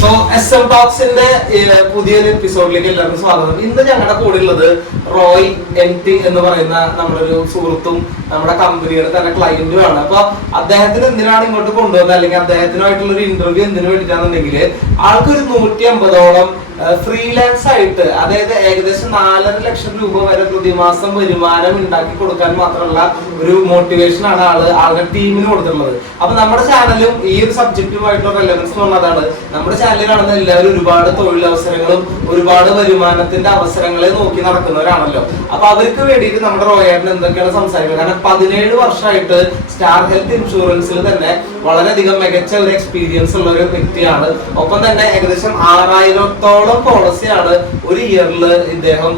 So S M ടോക്സിന്റെ പുതിയൊരു എപ്പിസോഡിലേക്ക് എല്ലാവർക്കും സ്വാഗതം. ഇന്ന് ഞങ്ങളുടെ കൂടെ ഉള്ളത് റോയ് എൻ ടി എന്ന് പറയുന്ന നമ്മുടെ ഒരു സുഹൃത്തും നമ്മുടെ കമ്പനിയുടെ തന്നെ ക്ലയന്റും ആണ്. അപ്പൊ അദ്ദേഹത്തിന് എന്തിനാണ് ഇങ്ങോട്ട് കൊണ്ടുവന്നത്? അല്ലെങ്കിൽ അദ്ദേഹത്തിനായിട്ടുള്ള ഒരു ഇന്റർവ്യൂ എന്തിനു വേണ്ടിയിട്ടാണെന്നുണ്ടെങ്കിൽ ആൾക്കൊരു നൂറ്റി അമ്പതോളം ഫ്രീലാൻസ് ആയിട്ട് അതായത് ഏകദേശം നാലര ലക്ഷം രൂപ വരെ പ്രതിമാസം വരുമാനം ഉണ്ടാക്കി കൊടുക്കാൻ മാത്രമുള്ള ഒരു മോട്ടിവേഷൻ ആണ് ആൾ ആളുടെ ടീമിന് കൊടുത്തിട്ടുള്ളത്. അപ്പൊ നമ്മുടെ ചാനലും ഈ ഒരു സബ്ജക്റ്റുമായിട്ടുള്ള റെലവൻസ് എന്നുള്ളതാണ് നമ്മുടെ ചാനലിൽ കാണുന്ന എല്ലാവരും ഒരുപാട് തൊഴിലവസരങ്ങളും ഒരുപാട് വരുമാനത്തിന്റെ അവസരങ്ങളെ നോക്കി നടക്കുന്നവരാണല്ലോ. അപ്പൊ അവർക്ക് വേണ്ടിയിട്ട് നമ്മുടെ റോയാട്ടിന് എന്തൊക്കെയാണ് സംസാരിക്കുന്നത്? കാരണം പതിനേഴ് വർഷമായിട്ട് സ്റ്റാർ ഹെൽത്ത് ഇൻഷുറൻസിൽ തന്നെ വളരെയധികം മികച്ച ഒരു എക്സ്പീരിയൻസ് ഉള്ള ഒരു വ്യക്തിയാണ്. ഒപ്പം തന്നെ ഏകദേശം ആറായിരത്തോളം പോളിസിയാണ് ഒരു ഇയറിൽ ഇദ്ദേഹം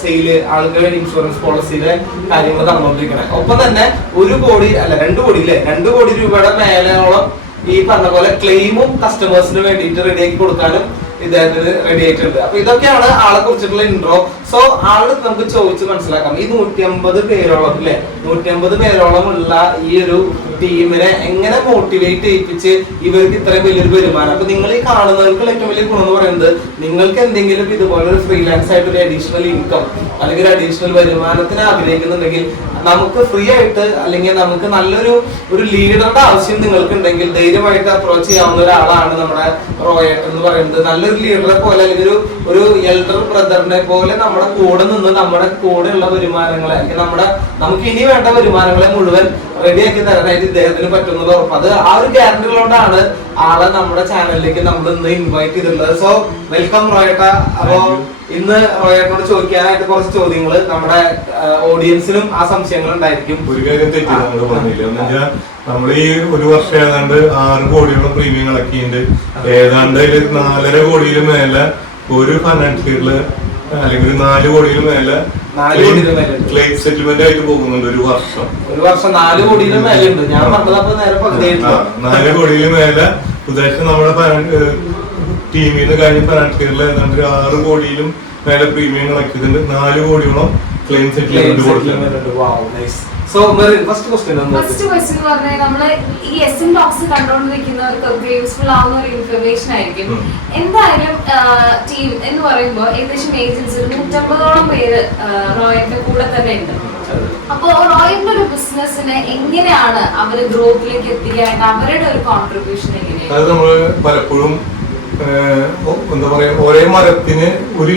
സെയിൽ ആൾക്കാരുടെ ഇൻഷുറൻസ് പോളിസിയിലെ കാര്യങ്ങൾ നടന്നുകൊണ്ടിരിക്കണേ. ഒപ്പം തന്നെ ഒരു കോടി അല്ല രണ്ട് കോടി ഇല്ലേ? രണ്ട് കോടി രൂപയുടെ മേലോളം ഈ പറഞ്ഞ പോലെ ക്ലെയിമും കസ്റ്റമേഴ്സിന് വേണ്ടിയിട്ട് റെഡിയാക്കി കൊടുക്കാനും ഇദ്ദേഹത്തിന് റെഡി ആയിട്ടുണ്ട്. അപ്പൊ ഇതൊക്കെയാണ് ആളെ കുറിച്ചിട്ടുള്ള ഇൻട്രോ സോ ആൾ നമുക്ക് ചോദിച്ച് മനസ്സിലാക്കാം. ഈ നൂറ്റി അമ്പത് പേരോളം അല്ലെ നൂറ്റി അമ്പത് പേരോളം ഉള്ള ഈ ഒരു ടീമിനെ എങ്ങനെ മോട്ടിവേറ്റ് ചെയ്യിപ്പിച്ച് ഇവർക്ക് ഇത്രയും വലിയൊരു വരുമാനം? അപ്പൊ നിങ്ങൾ ഈ കാണുന്നവർക്കുള്ള ഏറ്റവും വലിയ ഗുണം എന്ന് പറയുന്നത് നിങ്ങൾക്ക് എന്തെങ്കിലും ഇതുപോലെ ഒരു ഫ്രീലാൻസ് ആയിട്ട് ഒരു അഡീഷണൽ ഇൻകം അല്ലെങ്കിൽ അഡീഷണൽ വരുമാനത്തിന് ആഗ്രഹിക്കുന്നുണ്ടെങ്കിൽ നമുക്ക് ഫ്രീ ആയിട്ട് അല്ലെങ്കിൽ നമുക്ക് നല്ലൊരു ഒരു ലീഡറുടെ ആവശ്യം നിങ്ങൾക്ക് ഉണ്ടെങ്കിൽ ധൈര്യമായിട്ട് അപ്രോച്ച് ചെയ്യാവുന്ന ഒരാളാണ് നമ്മുടെ റോയേട്ടൻ എന്ന് പറയുന്നത്. നല്ലൊരു ലീഡറെ പോലെ അല്ലെങ്കിൽ ഒരു ഒരു എൽഡർ ബ്രദറിനെ പോലെ നമ്മുടെ കൂടെ നിന്ന് നമ്മുടെ കൂടെയുള്ള വരുമാനങ്ങളെ അല്ലെങ്കിൽ നമ്മുടെ നമുക്ക് ഇനി വേണ്ട വരുമാനങ്ങളെ മുഴുവൻ റെഡിയാക്കി തരാനായിട്ട് ഇദ്ദേഹത്തിന് പറ്റുന്നത് ഉറപ്പ്. അത് ആ ഒരു ഗ്യാരണ്ടി ഉള്ളതുകൊണ്ടാണ് ആളെ നമ്മുടെ ചാനലിലേക്ക് നമ്മൾ ഇന്ന് ഇൻവൈറ്റ് ചെയ്തിട്ടുള്ളത്. സോ വെൽക്കം റോയട്ട. അപ്പോ ഇന്ന് റോയട്ടോട് ചോദിക്കാനായിട്ട് കുറച്ച് ചോദ്യങ്ങൾ നമ്മുടെ ഓഡിയൻസിനും ആ സംശയങ്ങൾ ഉണ്ടായിരിക്കും. ഒരു കാര്യം തെറ്റി നമ്മൾ പറഞ്ഞില്ല? നമ്മൾ ഈ ഒരു വർഷം ഏതാണ്ട് ആറ് കോടിയോളം പ്രീമിയം കളക്കിയിട്ടുണ്ട് ഏതാണ്ട് നാലര കോടിയിൽ മേലെ ഒരു ഫൈനാൻഷ്യറിൽ അല്ലെങ്കിൽ ഒരു നാല് കോടിയിൽ മേലെ നാല് മേലെ ക്ലെയിം സെറ്റിൽമെന്റ് ആയിട്ട് പോകുന്നുണ്ട് ഒരു വർഷം. ഒരു വർഷം നാല് കോടിയുടെ ഉണ്ട്. ഞാൻ പറഞ്ഞത് നേരെ ആ, പകുതിയായിട്ടുള്ളൂ നാല് കോടിയിൽ മേലെ. ഉദ്ദേശം നമ്മുടെ ടീമിൽ നിന്ന് കഴിഞ്ഞ ഫൈനാൻഷ്യറിൽ ഏതാണ്ട് ഒരു ആറ് കോടിയിലും മേലെ പ്രീമിയം കളക്കിയിട്ടുണ്ട് നാല് കോടിയോളം ക്ലെയിം സെറ്റിൽമെന്റ് കൊടുത്തിട്ടുണ്ട് so first question first question എന്ന് പറഞ്ഞാൽ നമ്മൾ ഈ എസ് എൻ ബോക്സ് കണ്ടുകൊണ്ടിരിക്കുന്നവർക്ക് യൂസ്ഫുൾ ആവുന്ന ഒരു ഇൻഫർമേഷൻ ആയിരിക്കും. എന്തായാലും ടീം എന്ന് പറയുമ്പോൾ ഏകദേശം ഏജൻസി നൂറ്റമ്പതോളം പേര് റോയലിന്റെ കൂടെ തന്നെ ഉണ്ട്. അപ്പോ റോയലിന്റെ ഒരു ബിസിനസിനെ എങ്ങനെയാണ് അവർ ഗ്രോത്തിലേക്ക് എത്തിക്കാനായിട്ട് അവരുടെ ഒരു കോൺട്രിബ്യൂഷൻ എങ്ങനെയാണ്? അത് നമ്മൾ പലപ്പോഴും എന്താ പറയാ ഒരേ മരത്തിന് ഒരു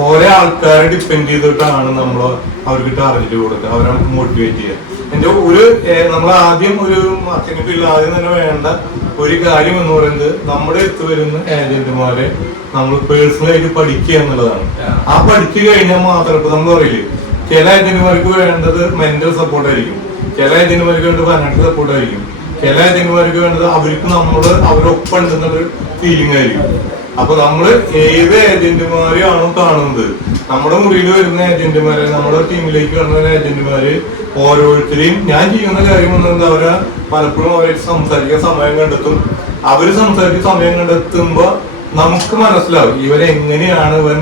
ഓരോ ആൾക്കാരെ ഡിപ്പെൻഡ് ചെയ്തിട്ടാണ് നമ്മൾ അവർക്ക് ടാർഗറ്റ് കൊടുക്കുക. അവരെ മോട്ടിവേറ്റ് ചെയ്യുക. എന്റെ ഒരു നമ്മൾ ആദ്യം ഒരു മാർക്കറ്റിംഗ് ഫീൽഡ് ആദ്യം തന്നെ വേണ്ട ഒരു കാര്യം എന്ന് പറയുന്നത് നമ്മുടെ അടുത്ത് വരുന്ന ഏജന്റുമാരെ നമ്മൾ പേഴ്സണലായിട്ട് പഠിക്കുക എന്നുള്ളതാണ്. ആ പഠിച്ചു കഴിഞ്ഞാൽ മാത്രം ഇപ്പൊ നമ്മൾ പറയില്ലേ ചില ഏജന്റുമാർക്ക് വേണ്ടത് മെന്റൽ സപ്പോർട്ട് ആയിരിക്കും. ചില ഏജന്റുമാർക്ക് വേണ്ടത് ഫൈനാൻഷ്യൽ സപ്പോർട്ട് ആയിരിക്കും. ചില ഏജന്റുമാർക്ക് വേണ്ടത് അവർക്ക് നമ്മൾ അവരൊപ്പം ഉണ്ടെന്നൊരു ഫീലിംഗ് ആയിരിക്കും. അപ്പൊ നമ്മൾ ഏത് ഏജന്റുമാരെയാണോ കാണുന്നത്? നമ്മുടെ മുറിയിൽ വരുന്ന ഏജന്റുമാരെ നമ്മുടെ ടീമിലേക്ക് വരുന്ന ഏജന്റുമാര് ഓരോരുത്തരെയും ഞാൻ ചെയ്യുന്ന കാര്യം എന്നത് അവരെ പലപ്പോഴും അവരെ സംസാരിക്കാൻ സമയം കണ്ടെത്തും. അവർ സംസാരിക്കാൻ സമയം കണ്ടെത്തുമ്പോ നമുക്ക് മനസ്സിലാവും ഇവരെങ്ങനെയാണ് ഇവൻ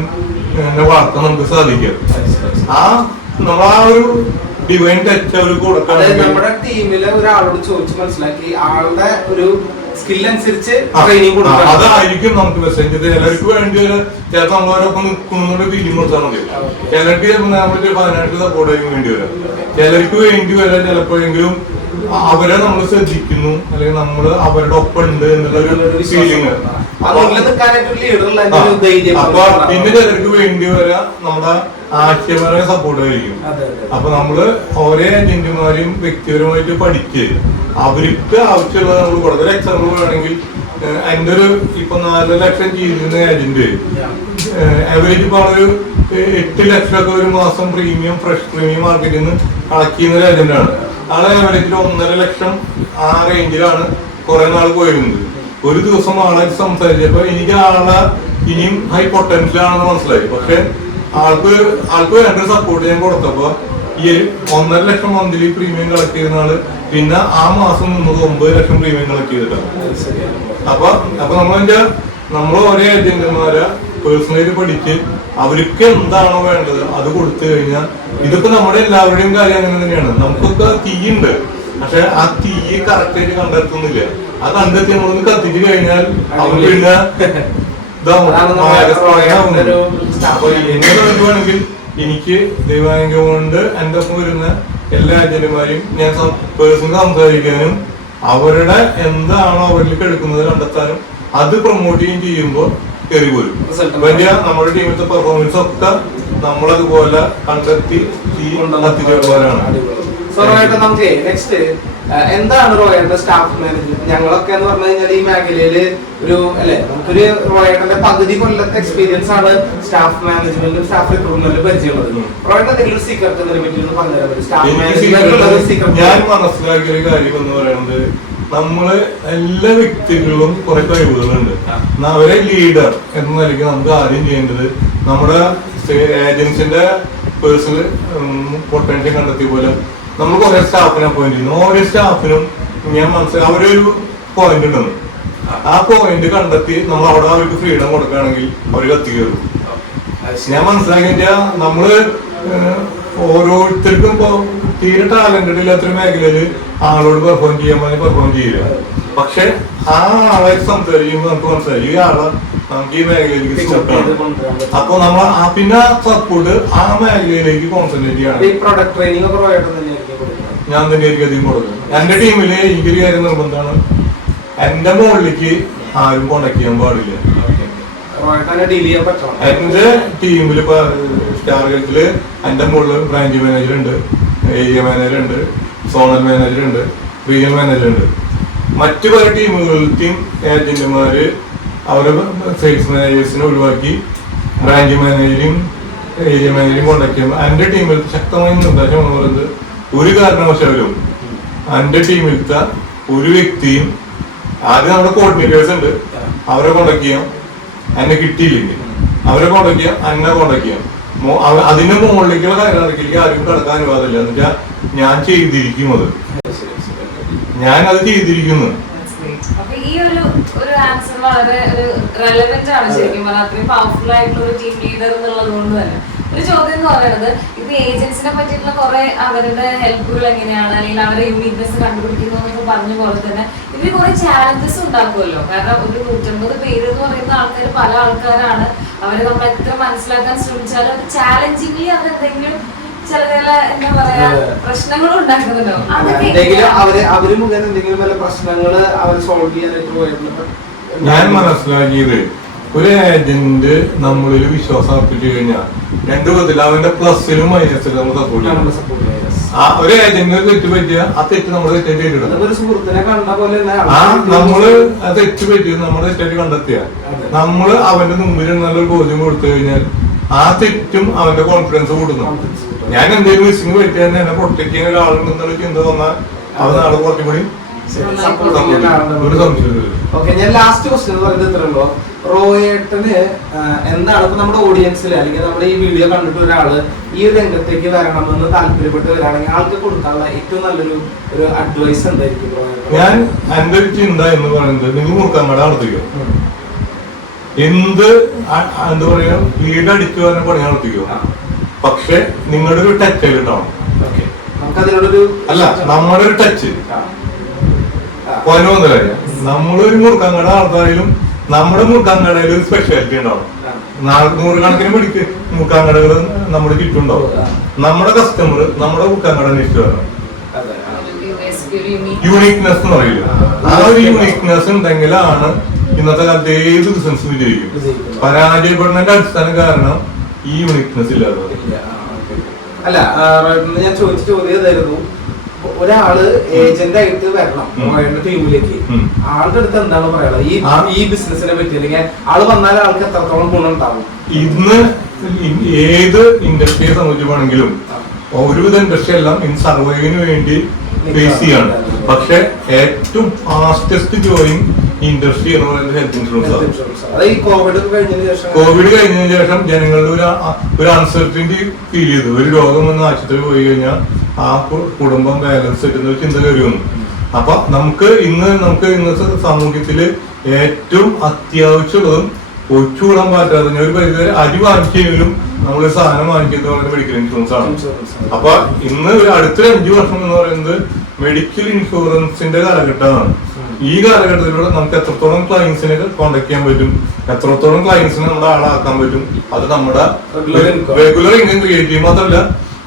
എന്നെ വളർത്താൻ നമുക്ക് സാധിക്കുക. ആ നമ്മൾ ആ ഒരു ഡിവൈൻ ടച്ച് അവർ കൊടുക്കാൻ നമ്മുടെ ടീമിലെ ഒരാളോട് ചോദിച്ച് മനസ്സിലാക്കി ആളുടെ ഒരു സ്കിൽ അനുസരിച്ച് ട്രെയിനിങ് കൊടുക്കുക കൊടുക്കണം. അതായിരിക്കും നമുക്ക് മെസ്സേജ് ചിലർക്ക് വേണ്ടി ഒരു ചിലപ്പോൾ നമ്മളോടൊപ്പം നിൽക്കുന്ന ഫീലിംഗ് കൊടുത്താൽ മതി. ചിലർക്ക് ചിലപ്പോൾ നമ്മുടെ പതിനെട്ട് സപ്പോർട്ട് ആയിരിക്കും വേണ്ടി വരാം. ചിലർക്ക് വേണ്ടി വരാൻ ചിലപ്പോഴെങ്കിലും അവരെ നമ്മൾ ശ്രദ്ധിക്കുന്നു. അല്ലെങ്കിൽ നമ്മൾ അവരുടെ ഒപ്പം ഉണ്ട് എന്നുള്ള ഒരു ഫീലിംഗ് അപ്പൊ പിന്നെ ചിലർക്ക് വേണ്ടി വരാം നമ്മുടെ ആശയപരമായ സപ്പോർട്ട് ആയിരിക്കും. അപ്പൊ നമ്മൾ ഓരോ ഏജന്റുമാരെയും വ്യക്തിപരമായിട്ട് പഠിച്ച് അവർക്ക് ആവശ്യമുള്ള നമ്മൾ കൊടുത്ത എക്സാമ്പിൾ വേണമെങ്കിൽ അതിന്റെ ഒരു ഇപ്പൊ നാല് ലക്ഷം ചെയ്യുന്ന ഏജന്റ് ആവറേജ് ഇപ്പൊ ഒരു എട്ട് ലക്ഷം ഒക്കെ ഒരു മാസം പ്രീമിയം ഫ്രഷ് പ്രീമിയം മാർക്കറ്റിൽ നിന്ന് കളക്ട് ചെയ്യുന്ന ഒരു ഏജന്റ് ആണ്. ആളെ ആവറേജിൽ ഒന്നര ലക്ഷം ആ റേഞ്ചിലാണ് കുറെ നാൾ പോയിരുന്നത്. ഒരു ദിവസം ആളെ സംസാരിച്ചപ്പോ എനിക്ക് ആളെ ഇനിയും ഹൈ പൊട്ടൻഷ്യൽ ആണെന്ന് മനസ്സിലായി. പക്ഷെ ആൾക്ക് ആൾക്ക് വേണ്ട സപ്പോർട്ട് ഞാൻ കൊടുത്തപ്പോ ഈ ഒരു ഒന്നര ലക്ഷം മന്ത്ലി പ്രീമിയം കളക്ട് ചെയ്യുന്ന ആൾ പിന്നെ ആ മാസം നിന്നത് ഒമ്പത് ലക്ഷം പ്രീമിയം കളക്ട് ചെയ്തിട്ടാണ് അപ്പൊ അപ്പൊ നമ്മളതിന്റെ നമ്മൾ ഓരോ ഏജന്റുമാരെ പേഴ്സണലി പഠിച്ച് അവർക്ക് എന്താണോ വേണ്ടത് അത് കൊടുത്തു കഴിഞ്ഞാൽ ഇതിപ്പോ നമ്മുടെ എല്ലാവരുടെയും കാര്യം അങ്ങനെ തന്നെയാണ്. നമുക്കൊക്കെ തീയുണ്ട് പക്ഷെ ആ തീ കറക്റ്റായിട്ട് കണ്ടെത്തുന്നില്ല. ആ കണ്ടെത്തി നമ്മളൊന്ന് കത്തിച്ചു കഴിഞ്ഞാൽ അവൻ പിന്നെ ഇതാവും, ഒരു അപ്പൊ എന്നെ പറയുവാണെങ്കിൽ എനിക്ക് ദൈവാനുഗ്രഹം കൊണ്ട് എന്റെ ഒപ്പം വരുന്ന എല്ലാ ഏജന്റുമാരെയും ഞാൻ പേഴ്സണൽ സംസാരിക്കാനും അവരുടെ എന്താണോ അവരിലേക്ക് എടുക്കുന്നത് കണ്ടെത്താനും അത് പ്രൊമോട്ട് ചെയ്യുകയും ചെയ്യുമ്പോൾ കയറി പോരും വലിയ നമ്മുടെ ടീമിലത്തെ പെർഫോമൻസ് ഒക്കെ നമ്മളതുപോലെ കണ്ടെത്തി തീ കത്തിച്ചതുപോലെയാണ് സോ സാറായിട്ട് നമുക്ക് നെക്സ്റ്റ് എന്താണ് റോയൽ സ്റ്റാഫ് മാനേജ്മെന്റ് ഞങ്ങളൊക്കെ എന്ന് പറഞ്ഞു കഴിഞ്ഞാൽ ഈ മേഖലയിൽ ഒരു അല്ലെ നമുക്കൊരു റോയേട്ടന്റെ പകുതി കൊല്ലത്തെ എക്സ്പീരിയൻസ് ആണ് സ്റ്റാഫ് മാനേജ്മെന്റും സ്റ്റാഫ് റിക്രൂട്ട്മെന്റും പരിചയമുള്ളത്. റോയേട്ട എന്തെങ്കിലും സീക്രട്ട് എന്നതിനെ പറ്റി ഒന്ന് പറഞ്ഞുതരാം സ്റ്റാഫ് മാനേജ്മെന്റ് ഞാൻ മനസ്സിലാക്കിയ ഒരു കാര്യം എന്ന് പറയുന്നത് നമ്മൾ എല്ലാ വ്യക്തികളും കുറെ കഴിവുകളുണ്ട്. അവരെ ലീഡർ എന്ന നിലയ്ക്ക് നമുക്ക് ആദ്യം ചെയ്യേണ്ടത് നമ്മുടെ ഏജൻസിന്റെ പേഴ്സണൽ പൊട്ടൻഷ്യൽ കണ്ടെത്തിയ പോലെ നമ്മൾ കുറെ സ്റ്റാഫിനെ അപ്പോയിന്റ് ചെയ്യുന്നു. ഓരോ സ്റ്റാഫിനും ഞാൻ മനസ്സിലാക്കി അവരൊരു പോയിന്റ് ഉണ്ടെന്ന് ആ പോയിന്റ് കണ്ടെത്തി നമ്മൾ അവിടെ അവർക്ക് ഫ്രീഡം കൊടുക്കുകയാണെങ്കിൽ അവർ കത്തി ഞാൻ മനസ്സിലാക്കിയ നമ്മൾ ഓരോരുത്തർക്കും ഇപ്പൊ തീരെ ടാലന്റഡ് ഇല്ലാത്തൊരു മേഖലയിൽ ആളോട് പെർഫോം ചെയ്യാൻ പറഞ്ഞ് പെർഫോം ചെയ്യില്ല. പക്ഷെ ആ ആളെ സംസാരിക്കുമ്പോൾ നമുക്ക് മനസ്സിലായി. ഈ ആളെ നമുക്ക് ഈ മേഖലയിലേക്ക് അപ്പൊ നമ്മൾ പിന്നെ സപ്പോർട്ട് ആ മേഖലയിലേക്ക് കോൺസെൻട്രേറ്റ് ചെയ്യണം. ഞാൻ തന്നെ എനിക്ക് അധികം കൊടുക്കുന്നത്. എന്റെ ടീമിൽ എനിക്കൊരു കാര്യം നിർബന്ധമാണ്. എന്റെ മുകളിലേക്ക് ആരും കോണ്ടാക്ട് ചെയ്യാൻ പാടില്ല. എന്റെ ടീമിൽ ഇപ്പൊ ടാർഗറ്റിൽ എന്റെ മുകളിൽ ബ്രാഞ്ച് മാനേജർ ഉണ്ട് ഏരിയ മാനേജർ ഉണ്ട് സോണൽ മാനേജർ ഉണ്ട് റീജിയൽ മാനേജർ ഉണ്ട്. മറ്റു പല ടീമുകളിലേക്കും ഏജന്റുമാര് അവരെ സെയിൽസ് മാനേജേഴ്സിനെ ഒഴിവാക്കി ബ്രാഞ്ച് മാനേജറും ഏരിയ മാനേജറും കോണ്ടാക്ട് ചെയ്യുമ്പോൾ എന്റെ ടീമിൽ ശക്തമായ നിർദ്ദേശം എന്ന് പറയുന്നത് ഒരു കാരണവശാലും എന്റെ ടീമിലത്തെ ഒരു വ്യക്തിയും ആദ്യം നമ്മുടെ കോർഡിനേറ്റേഴ്സ് ഉണ്ട്. അവരെ കോണ്ടാക്ട് ചെയ്യാം. എന്നെ കിട്ടിയില്ലെങ്കിൽ അവരെ കോണ്ടാക്ട് ചെയ്യാം എന്നെ കോണ്ടാക്ട് ചെയ്യാം. അതിന്റെ മുകളിലേക്കുള്ള ഹൈറാർക്കിലേക്ക് ആരും കടക്കാൻ അനുവാദമില്ല. എന്നുവെച്ചാൽ ഞാൻ ചെയ്തിരിക്കും അത് ഞാൻ അത് ചെയ്തിരിക്കുന്നു. ഈ ഒരു ഒരു ആൻസർ വളരെ ഒരു റെലവെന്റ് ആണ് ശരിക്കും പറഞ്ഞാൽ. അത്രയും പവർഫുൾ ആയിട്ടുള്ള ഒരു ടീം ലീഡർ എന്നുള്ളത് കൊണ്ട് തന്നെ. ഒരു ചോദ്യം എന്ന് പറയുന്നത് ഇത് ഏജൻസിനെ പറ്റിയിട്ടുള്ള കുറെ അവരുടെ ഹെൽപ്പുകൾ എങ്ങനെയാണ്? അല്ലെങ്കിൽ അവരെ യൂണിക്നെസ് കണ്ടുപിടിക്കുന്നു എന്നൊക്കെ പറഞ്ഞ പോലെ തന്നെ ഇതിന് കുറെ ചാലഞ്ചസ് ഉണ്ടാക്കുമല്ലോ. കാരണം ഒരു നൂറ്റമ്പത് പേര് എന്ന് പറയുന്ന ആൾക്കാർ പല ആൾക്കാരാണ്. അവരെ നമ്മൾ എത്ര മനസ്സിലാക്കാൻ ശ്രമിച്ചാലും അത് ചാലഞ്ചിങ്ങി അവരെന്തെങ്കിലും ചില ചില എന്താ പറയാ പ്രശ്നങ്ങൾ ഉണ്ടാക്കുന്നുണ്ടോ? എന്തെങ്കിലും അവർ അവർ മുഖേന എന്തെങ്കിലും വല്ല പ്രശ്നങ്ങൾ അവർ സോൾവ് ചെയ്യാനായിട്ട് പോയിട്ടുണ്ട്? ഞാൻ മനസ്സിലാക്കിയത് ഒരു ഏജന്റ് നമ്മളിൽ വിശ്വാസം അർപ്പിച്ചു കഴിഞ്ഞാൽ രണ്ടു വിധത്തിൽ അവന്റെ പ്ലസിലും മൈനസിലും നമ്മൾ സപ്പോർട്ട് ചെയ്യണം. ആ ഒരു ഏജന്റിന് തെറ്റ് പറ്റിയ ആ തെറ്റ് നമ്മൾ തെറ്റായിട്ട് പോലെ ആ നമ്മൾ ആ തെറ്റ് പറ്റിയത് നമ്മൾ തെറ്റായിട്ട് കണ്ടെത്തിയ. നമ്മൾ അവന്റെ മുമ്പിൽ നല്ലൊരു ബോധ്യം കൊടുത്തു കഴിഞ്ഞാൽ ആ തെറ്റും അവന്റെ കോൺഫിഡൻസ് കൂടുന്നു. Confidence കൂടും. ഞാൻ എന്തെങ്കിലും മിസ്സിംഗ് പറ്റിയാൽ എന്നെ ചെയ്യുന്ന ഒരാളുണ്ടെന്നുള്ള ചിന്ത വന്നാൽ അവൻ നാളെ കുറച്ചും കൂടി ഒരു സംശയമില്ല ഓക്കെ ഞാൻ ലാസ്റ്റ് ക്വസ്റ്റ്യൻ പറയുന്നത് ഇത്രേ ഉള്ളൂ. റോയേട്ടന് എന്താണ് ഇപ്പൊ നമ്മുടെ ഓഡിയൻസിൽ അല്ലെങ്കിൽ നമ്മുടെ ഈ വീഡിയോ കണ്ടിട്ട് ഒരാൾ ഈ രംഗത്തേക്ക് വരണമെന്ന് താല്പര്യപ്പെട്ട് വരാണെങ്കിൽ ആൾക്ക് കൊടുക്കാനുള്ള ഏറ്റവും നല്ലൊരു ഒരു അഡ്വൈസ് എന്തായിരിക്കും ഞാൻ എന്റെ ഒരു ചിന്ത എന്ന് പറയുന്നത് നിങ്ങൾ മുറുക്കാൻ കട നടത്തിക്കോ എന്ത് എന്താ പറയാ വീടടിച്ചു പറഞ്ഞ പണി നടത്തിക്കോ. പക്ഷെ നിങ്ങളുടെ ഒരു ടച്ച് Okay. അല്ല നമ്മുടെ ഒരു ടച്ച് നമ്മളൊരു മുറുക്കങ്ങട ആൾക്കാരിലും നമ്മുടെ മുറുക്കാൻ ഒരു സ്പെഷ്യാലിറ്റി ഉണ്ടാവും നൂറുകണക്കിന് പിടിക്ക് മുറുക്കാൻ കടകൾ നമ്മുടെ ചുറ്റുണ്ടാവും നമ്മുടെ കസ്റ്റമർ നമ്മുടെ മുക്കാങ്കട കട അന്വേഷിച്ചു വരണം. യൂണിക്നെസ് എന്ന് പറയില്ല? ആ. ഒരു യൂണിക്നെസ് ഉണ്ടെങ്കിലാണ് ഇന്നത്തെ കാലത്ത് ഏത് ബിസിനസ് വിജയിക്കും. പരാജയപ്പെടുന്നതിന്റെ അടിസ്ഥാന കാരണം ഈ വീക്ക്നെസ് ഇല്ല. അല്ല ഞാൻ ചോദിച്ച ചോദ്യം ഇതായിരുന്നു. ഒരാൾ ഏജന്റ് ആയിട്ട് വരണം. ടീമിലേക്ക്. ആളുടെ അടുത്ത് എന്താണ് പറയാനുള്ളത്? ഈ ഈ ബിസിനസിനെ പറ്റി അല്ലെങ്കിൽ ആൾ വന്നാൽ ആൾക്ക് എത്രത്തോളം ഗുണം ഉണ്ടാവും ഇന്ന് ഏത് ഇൻഡസ്ട്രിയെ സംബന്ധിച്ചാണെങ്കിലും ഒരുവിധ ഇൻഡസ്ട്രി എല്ലാം ഇന്ന് സർവൈവിന് വേണ്ടി ഫേസ് ചെയ്യാണ്. പക്ഷെ ഏറ്റവും ഫാസ്റ്റസ്റ്റ് ഗ്രോയിങ് പറയുന്നത് ഹെൽത്ത് ഇൻഷുറൻസ് കോവിഡ് കഴിഞ്ഞതിന് ശേഷം ജനങ്ങളുടെ ഒരു ഒരു അൺസർട്ടിനിറ്റി ഫീൽ ചെയ്തു. ഒരു രോഗം വന്ന് ആശുപത്രി പോയി കഴിഞ്ഞാൽ ആ കുടുംബം ബാലൻസ് കിട്ടുന്ന ഒരു ചിന്ത കയറി വന്നു. അപ്പൊ നമുക്ക് ഇന്ന് നമുക്ക് ഇന്നത്തെ സമൂഹത്തിൽ ഏറ്റവും അത്യാവശ്യമുള്ളതും ഒഴിച്ചുകൂടാൻ പറ്റാത്ത ഒരു പരിധി അരി വാങ്ങിച്ചെങ്കിലും നമ്മൾ സാധനം വാങ്ങിക്കുന്നത് പറയുന്നത് മെഡിക്കൽ ഇൻഷുറൻസ് ആണ്. ആണ്. അപ്പൊ ഇന്ന് ഒരു അടുത്തൊരു അഞ്ചു വർഷം എന്ന് പറയുന്നത് മെഡിക്കൽ ഇൻഷുറൻസിന്റെ കാലഘട്ടമാണ്. ഈ കാലഘട്ടത്തിലൂടെ നമുക്ക് എത്രത്തോളം ക്ലയൻസിനെ കോണ്ടാക്ട് ചെയ്യാൻ പറ്റും? എത്രത്തോളം ക്ലയൻസിനെ നമ്മുടെ ആളാക്കാൻ പറ്റും? അത് നമ്മുടെ. റെഗുലർ ഇൻകം ക്രിയേറ്റ് ചെയ്യും മാത്രമല്ല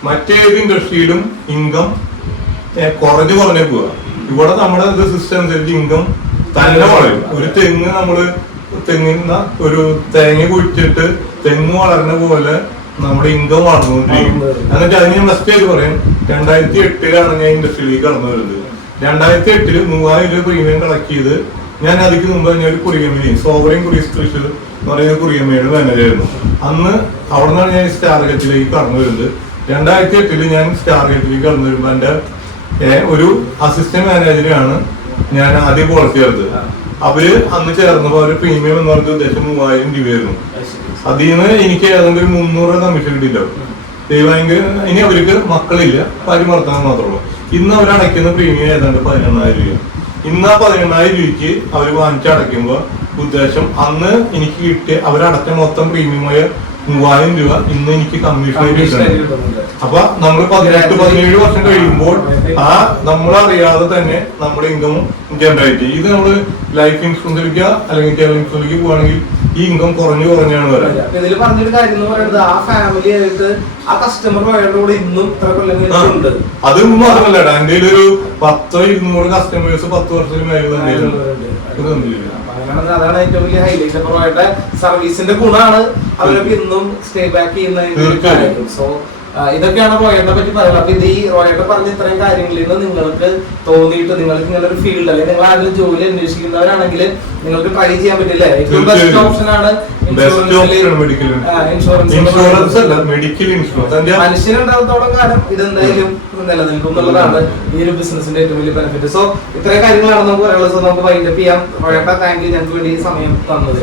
മറ്റേത് ഇൻഡസ്ട്രിയിലും ഇൻകം കുറഞ്ഞു കുറഞ്ഞു പോവുക. ഇവിടെ നമ്മുടെ ഇത് സിസ്റ്റം അനുസരിച്ച് ഇൻകം തന്നെ വളരും. ഒരു തെങ്ങ് നമ്മൾ തെങ്ങിന്ന ഒരു തേങ്ങ കുഴിച്ചിട്ട് തെങ്ങ് വളരുന്ന പോലെ നമ്മുടെ ഇൻകം വളർന്നുകൊണ്ടിരിക്കും. എന്നിട്ട് അതിന് ഞാൻ ഫസ്റ്റ് ആയിട്ട് പറയും. രണ്ടായിരത്തി എട്ടിലാണ് ഞാൻ ഇൻഡസ്ട്രിയിലേക്ക് കടന്നു വരുന്നത്. രണ്ടായിരത്തി എട്ടിൽ മൂവായിരം രൂപ പ്രീമിയം കളക്ട് ചെയ്ത് ഞാൻ അതിക്ക് മുമ്പ് ഞാൻ ഒരു കുറിയമ്മയും സോവറിൻ കുറിയസ് തൃശ്ശൂർ എന്ന് പറയുന്ന കുറിയമ്മയുടെ മാനേജായിരുന്നു അന്ന് അവിടെ നിന്നാണ് ഞാൻ സ്റ്റാർ ഗറ്റിലേക്ക് കടന്നു വരുന്നത്. രണ്ടായിരത്തി എട്ടിൽ ഞാൻ സ്റ്റാർ ഗറ്റിലേക്ക് കടന്നു വരുമ്പോൾ എന്റെ ഒരു അസിസ്റ്റന്റ് മാനേജറാണ് ഞാൻ ആദ്യം പോളിസി ചേർത്തത് അവർ അന്ന് ചേർന്നപ്പോൾ അവർ പ്രീമിയം എന്ന് പറഞ്ഞ ഉദ്ദേശം മൂവായിരം രൂപയായിരുന്നു. അതിൽ നിന്ന് എനിക്ക് ഏതെങ്കിലും മുന്നൂറ് കമ്മീഷൻ കിട്ടിയില്ല ദൈവമെങ്കിൽ ഇനി അവർക്ക് മക്കളില്ല ഭാര്യ ഭർത്താവ് മാത്രമേ ഉള്ളൂ. ഇന്ന് അവർ അടയ്ക്കുന്ന പ്രീമിയം ഏതാണ്ട് പതിനെണ്ണായിരം രൂപ ഇന്ന് ആ പതിനെണ്ണായിരം രൂപയ്ക്ക് അവർ വാങ്ങിച്ചടയ്ക്കുമ്പോൾ ഉദ്ദേശം അന്ന് എനിക്ക് കിട്ടിയ അവരടച്ച മൊത്തം പ്രീമിയമായ മൂവായിരം രൂപ ഇന്ന് എനിക്ക് കമ്മീഷൻ കിട്ടുന്നുണ്ട്. അപ്പൊ നമ്മൾ പതിനെട്ട് പതിനേഴ് വർഷം കഴിയുമ്പോൾ ആ നമ്മൾ അറിയാതെ തന്നെ നമ്മുടെ ഇൻകം ജനറേറ്റ് ഇത് നമ്മൾ ലൈഫ് ഇൻഷുറൻസിലേക്ക് അല്ലെങ്കിൽ കേരള ഇൻഷുറൻസിലേക്ക് പോവാണെങ്കിൽ ഈ ഇൻകം കുറഞ്ഞു കുറഞ്ഞാണ് വരാം. ഇതിൽ പറഞ്ഞൊരു കാര്യം എന്ന് പറയുന്നത് ആ ഫാമിലി ആയിട്ട് ആ കസ്റ്റമർ കൂടെ ഇന്നും ഇത്ര കൊല്ലം ആ. ഉണ്ട്. അത് മാത്രമല്ല എന്റെ ഒരു പത്തോ ഇരുന്നൂറ് കസ്റ്റമേഴ്സ് പത്ത് വർഷത്തിന് മേലെ തന്നെ അങ്ങനെയാണെങ്കിൽ അതാണ് ഏറ്റവും വലിയ ഹൈലൈറ്റ് അപ്പൊ സർവീസിന്റെ ഗുണമാണ് അവരൊക്കെ ഇന്നും സ്റ്റേ ബാക്ക്. ചെയ്യുന്ന സോ ഇതൊക്കെയാണ് റോയറിനെ പറ്റി പറയുന്നത്. അപ്പൊ ഇത് ഈ റോയയുടെ പറഞ്ഞ ഇത്രയും കാര്യങ്ങളിൽ നിന്ന് നിങ്ങൾക്ക് തോന്നിയിട്ട് നിങ്ങൾക്ക് ഇങ്ങനെ ഒരു ഫീൽഡ് അല്ലെങ്കിൽ നിങ്ങൾ ആരെങ്കിലും ജോലി അന്വേഷിക്കുന്നവരാണെങ്കിൽ നിങ്ങൾക്ക് ട്രൈ ചെയ്യാൻ പറ്റില്ല? ഏറ്റവും ബെസ്റ്റ് ഓപ്ഷൻ ആണ് മനുഷ്യനുണ്ടാകത്തോളം കാലം ഇതെന്തായാലും നിലനിൽക്കും എന്നുള്ളതാണ് ഈ ഒരു ബിസിനസിന്റെ ഏറ്റവും വലിയ ബെനിഫിറ്റ് സോ ഇത്രയും കാര്യങ്ങളാണ് നമുക്ക് പറയാനുള്ളത്. നമുക്ക് വൈൻഡപ്പ് ചെയ്യാം. റോയട്ട താങ്ക് യു ഞങ്ങൾക്ക് വേണ്ടി സമയം തന്നത്.